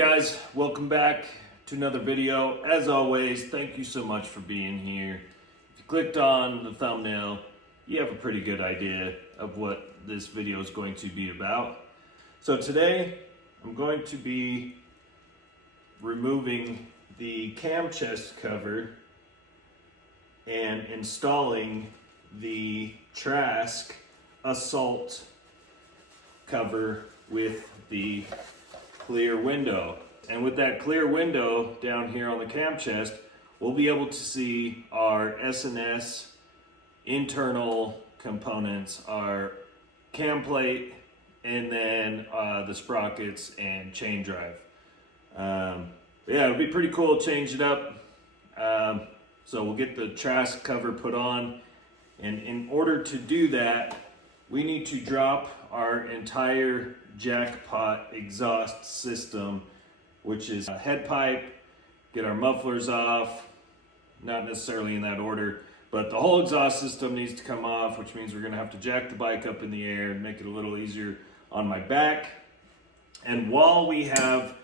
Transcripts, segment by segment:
guys? Welcome back to another video. As always, thank you so much for being here. If you clicked on the thumbnail, you have a pretty good idea of what this video is going to be about. So today, I'm going to be removing the cam chest cover and installing the Trask Assault cover with the clear window. And with that clear window down here on the cam chest, we'll be able to see our S&S internal components, our cam plate, and then the sprockets and chain drive. Yeah, it'll be pretty cool to change it up. So we'll get the Trask cover put on, and in order to do that, we need to drop our entire jackpot exhaust system, which is a headpipe, get our mufflers off, not necessarily in that order, but the whole exhaust system needs to come off, which means we're gonna have to jack the bike up in the air and make it a little easier on my back. And while we have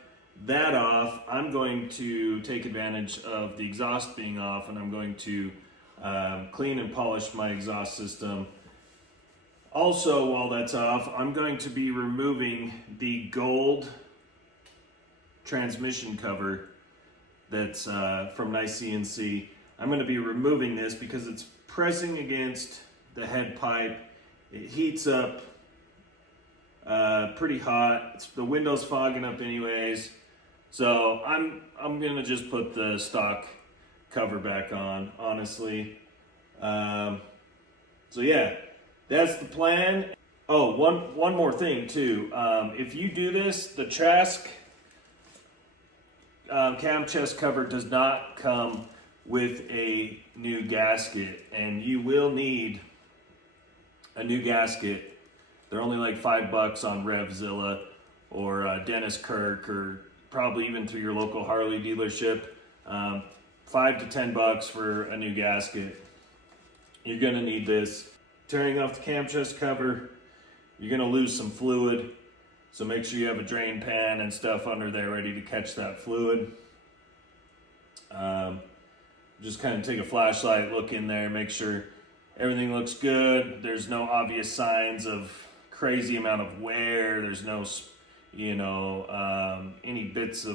that off, I'm going to take advantage of the exhaust being off, and I'm going to clean and polish my exhaust system. Also, while that's off, I'm going to be removing the gold transmission cover that's from Nice CNC. I'm going to be removing this because it's pressing against the head pipe. It heats up pretty hot. The window's fogging up anyways. So I'm going to just put the stock cover back on, honestly. So yeah. That's the plan. Oh, one more thing too. If you do this, the Trask cam chest cover does not come with a new gasket, and you will need a new gasket. They're only like $5 on Revzilla or Dennis Kirk, or probably even through your local Harley dealership. $5 to $10 for a new gasket. You're gonna need this. Turning off the cam chest cover, you're gonna lose some fluid, so make sure you have a drain pan and stuff under there ready to catch that fluid. Just kind of take a flashlight, look in there, make sure everything looks good. There's no obvious signs of crazy amount of wear. There's no, any bits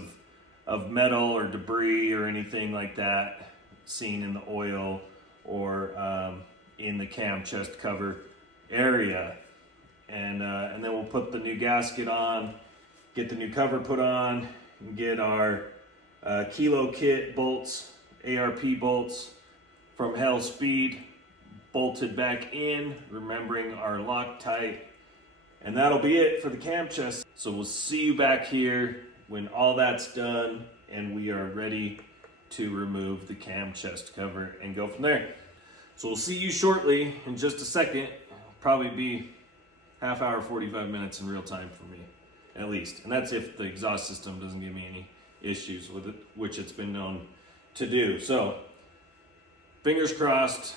of metal or debris or anything like that seen in the oil or in the cam chest cover area. And then we'll put the new gasket on, get the new cover put on, and get our Kilo Kit bolts, ARP bolts from Hell Speed bolted back in, remembering our Loctite. And that'll be it for the cam chest. So we'll see you back here when all that's done and we are ready to remove the cam chest cover and go from there. So we'll see you shortly in just a second. Probably be half hour, 45 minutes in real time for me, at least. And that's if the exhaust system doesn't give me any issues with it, which it's been known to do. So fingers crossed,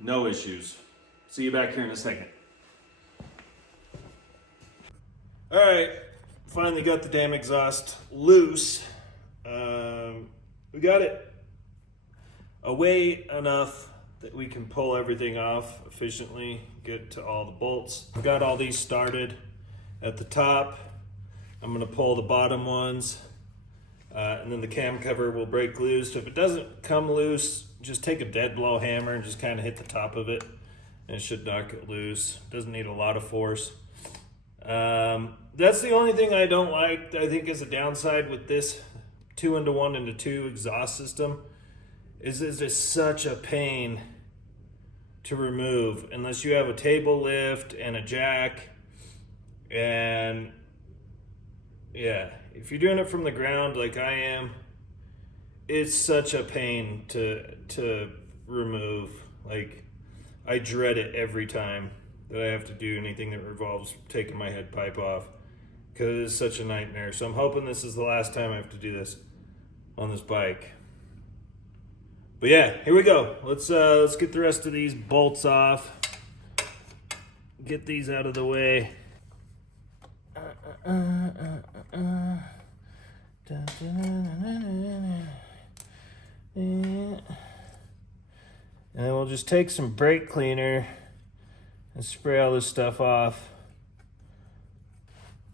no issues. See you back here in a second. All right, finally got the damn exhaust loose. We got it away enough that we can pull everything off efficiently, get to all the bolts. I've got all these started at the top. I'm gonna pull the bottom ones, and then the cam cover will break loose. If it doesn't come loose, just take a dead blow hammer and just kind of hit the top of it, and it should knock it loose. Doesn't need a lot of force. That's the only thing I don't like, I think is a downside with this 2-into-1-into-2 exhaust system. Is just such a pain to remove unless you have a table lift and a jack. And yeah, if you're doing it from the ground like I am, it's such a pain to remove. Like, I dread it every time that I have to do anything that revolves taking my head pipe off, because it is such a nightmare. So I'm hoping this is the last time I have to do this on this bike. But yeah, here we go. Let's get the rest of these bolts off. Get these out of the way. And then we'll just take some brake cleaner and spray all this stuff off.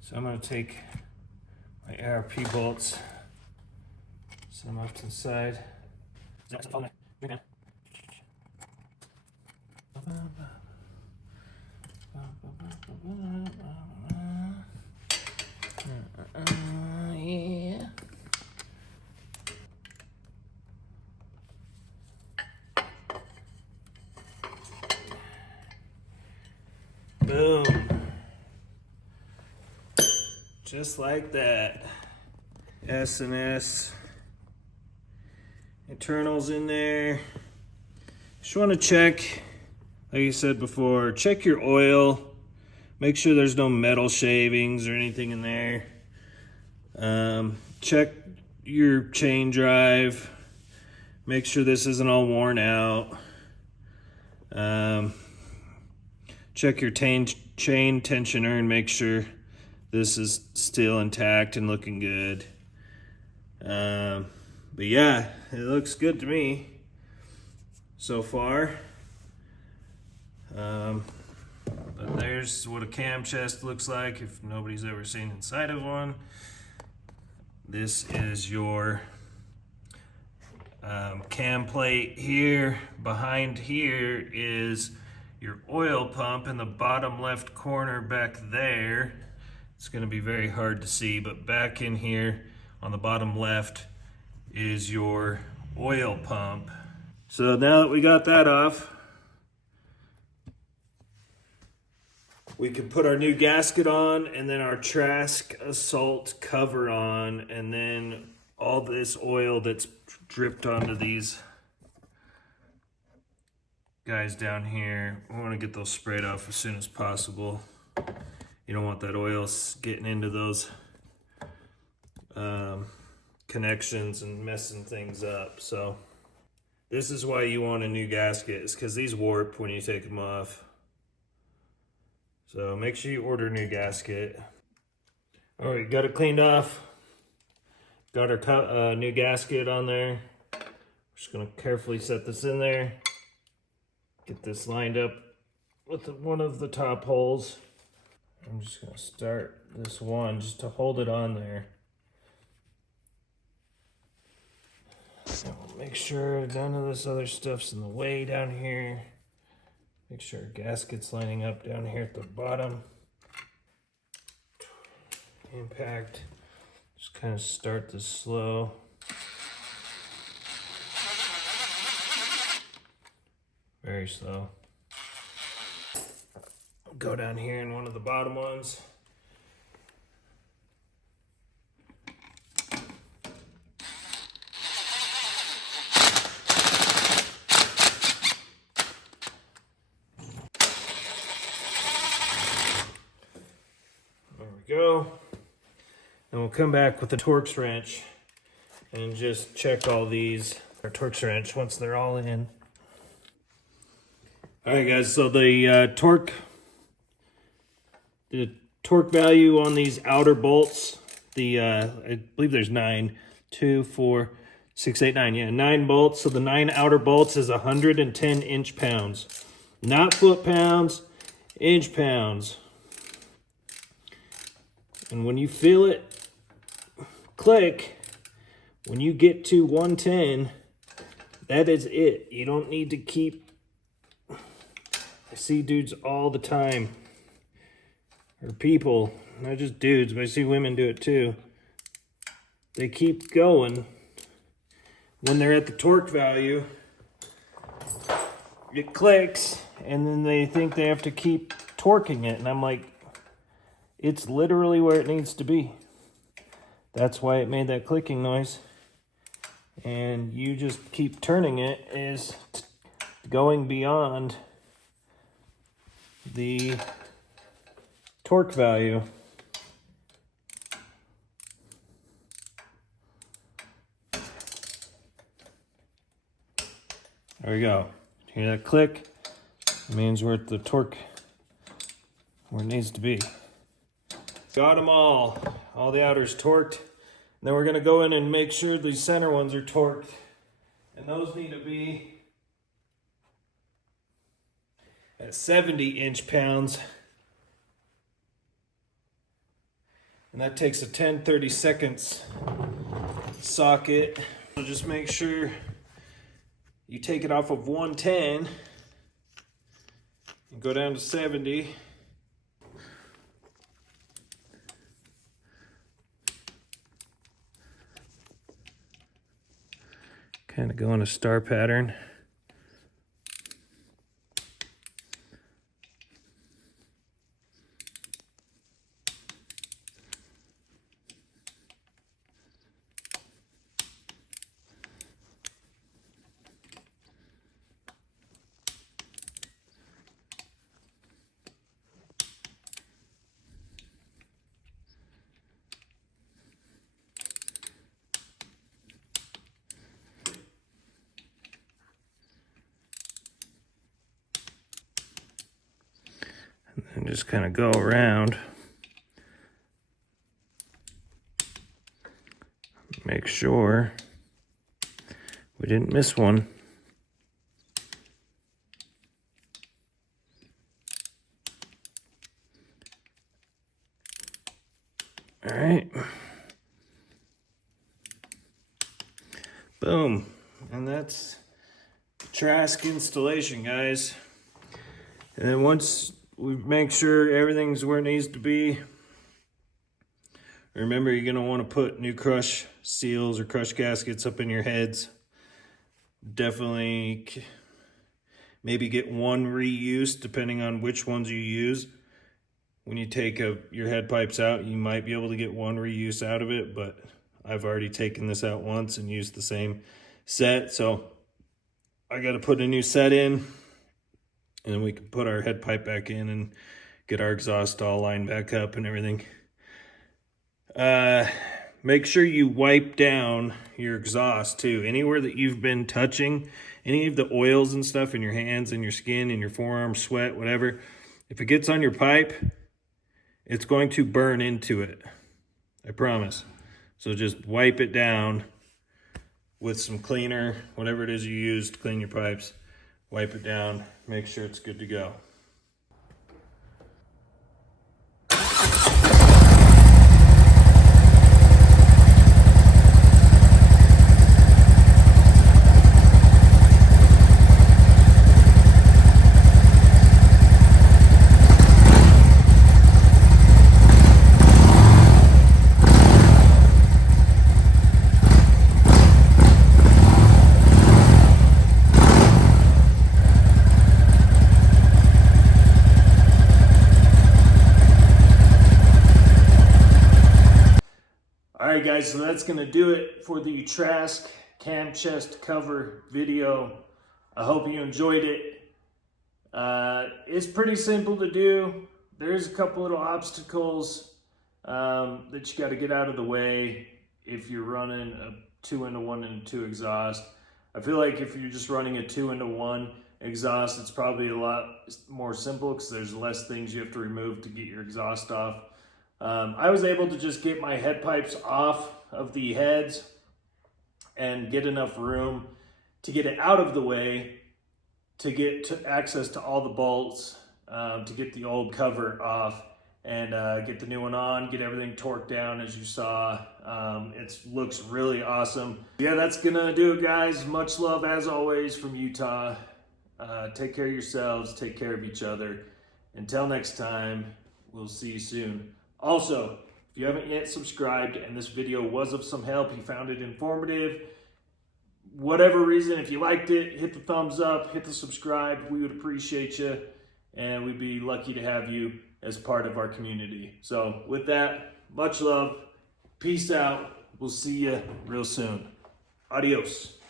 So I'm going to take my ARP bolts, set them off to the side. Yeah. Boom. Just like that. S&S internals in there. Just want to check, like I said before, check your oil. Make sure there's no metal shavings or anything in there. Check your chain drive. Make sure this isn't all worn out. Check your chain tensioner and make sure this is still intact and looking good. But yeah, it looks good to me so far. But there's what a cam chest looks like if nobody's ever seen inside of one. This is your cam plate here. Behind here is your oil pump in the bottom left corner back there. It's going to be very hard to see, but back in here on the bottom left is your oil pump. So now that we got that off, we can put our new gasket on and then our Trask Assault cover on, and then all this oil that's dripped onto these guys down here, we want to get those sprayed off as soon as possible. You don't want that oil getting into those connections and messing things up. So this is why you want a new gasket, is because these warp when you take them off. So make sure you order a new gasket. All right, got it cleaned off. Got our new gasket on there. Just gonna carefully set this in there. Get this lined up with one of the top holes. I'm just gonna start this one just to hold it on there. And we'll make sure none of this other stuff's in the way down here. Make sure gasket's lining up down here at the bottom. Impact. Just kind of start this slow. Very slow. Go down here in one of the bottom ones. There we go. And we'll come back with the Torx wrench and just check all these. Our Torx wrench once they're all in. All right, guys. So the torque value on these outer bolts, I believe there's 9, 2, 4, 6, 8, 9. Yeah, 9 bolts. So the 9 outer bolts is 110 inch-pounds, not foot-pounds, inch-pounds. And when you feel it click, when you get to 110, that is it. You don't need to keep. I see dudes all the time, or people, not just dudes, but I see women do it too. They keep going. When they're at the torque value, it clicks, and then they think they have to keep torquing it. And I'm like, it's literally where it needs to be. That's why it made that clicking noise. And you just keep turning it, is going beyond the torque value. There we go. Hear that click? It means we're at the torque where it needs to be. Got them all the outers torqued. And then we're going to go in and make sure these center ones are torqued. And those need to be at 70 inch-pounds. And that takes a 10/32 socket. So just make sure you take it off of 110 and go down to 70. Kind of go in a star pattern. And just kind of go around. Make sure we didn't miss one. All right. Boom. And that's the Trask installation, guys. And then once we make sure everything's where it needs to be, remember, you're going to want to put new crush seals or crush gaskets up in your heads. Definitely maybe get one reuse depending on which ones you use. When you take your head pipes out, you might be able to get one reuse out of it, but I've already taken this out once and used the same set, so I got to put a new set in, and then we can put our head pipe back in and get our exhaust all lined back up and everything. Make sure you wipe down your exhaust too. Anywhere that you've been touching, any of the oils and stuff in your hands and your skin and your forearm, sweat, whatever, if it gets on your pipe, it's going to burn into it. I promise. So just wipe it down with some cleaner, whatever it is you use to clean your pipes. Wipe it down, make sure it's good to go. Alright guys, so that's going to do it for the Trask cam chest cover video. I hope you enjoyed it. It's pretty simple to do. There's a couple little obstacles that you got to get out of the way if you're running a 2-into-1 and 2 exhaust. I feel like if you're just running a 2-into-1 exhaust, it's probably a lot more simple because there's less things you have to remove to get your exhaust off. I was able to just get my head pipes off of the heads and get enough room to get it out of the way to get access to all the bolts, to get the old cover off and get the new one on, get everything torqued down as you saw. It looks really awesome. Yeah, that's gonna do it, guys. Much love as always from Utah. Take care of yourselves, take care of each other. Until next time, we'll see you soon. Also, if you haven't yet subscribed and this video was of some help, you found it informative, whatever reason, if you liked it, hit the thumbs up, hit the subscribe. We would appreciate you, and we'd be lucky to have you as part of our community. So with that, much love, peace out. We'll see you real soon. Adios.